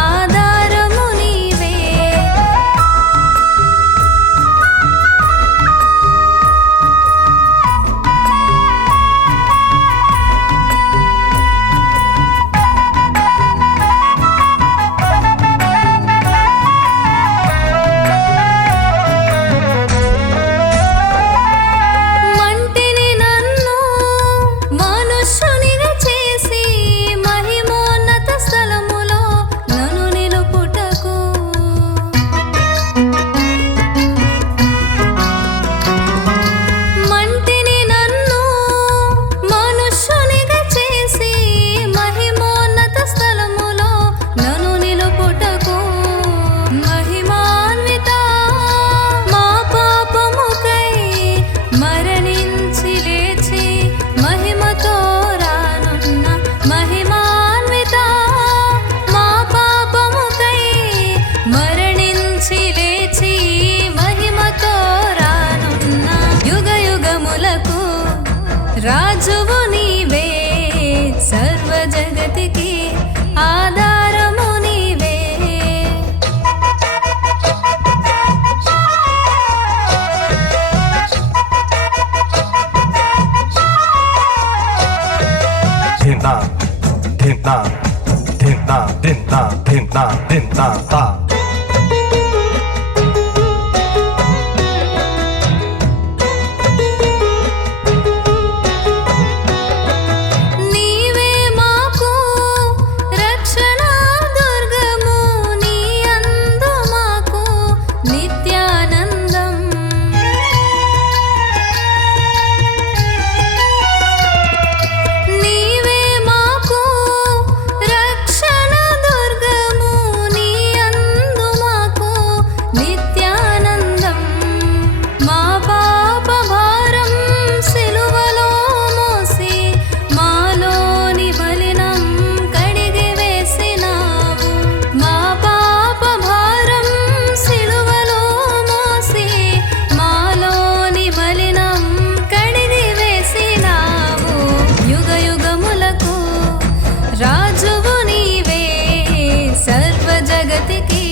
ఆధారము నీవే. మంటిని నన్ను మనుష్యునిగా చేసి మహిమోన్నత స్థలములో నన్ను నిలుపుటకు మంటిని నన్ను మనుష్యునిగా చేసి మహిమోన్నత స్థలములో నన్ను నిలుపుటకు మహిమాన్విత మా పాపముకై మరణించి లేచి మహిమతో రానున్న మహిమాన్విత మా పాపముకై మరణించి లేచి మహిమతో రానున్న యుగ యుగములకు రాజువు నీవే సర్వ జగతికి ఆధారము నీవే. ధిన్నా ధిన్నా ధిన్నా ధిన్నా ధిన్నా ధిన్నా తా. నీవే మాకు రక్షణ దుర్గము, నీ అందు మాకు నిత్యానందం. నీవే మాకు రక్షణ దుర్గము, నీ అందు మాకు నిత్యానందం. మా పాప భారం సిలువలో మోసి మాలోని మలినం కడిగి వేసినావు. మా పాప భారం సిలువలో మోసి మాలోని మలినం కడిగి వేసినావు. యుగ యుగములకు రాజువు నీవే సర్వ జగతికి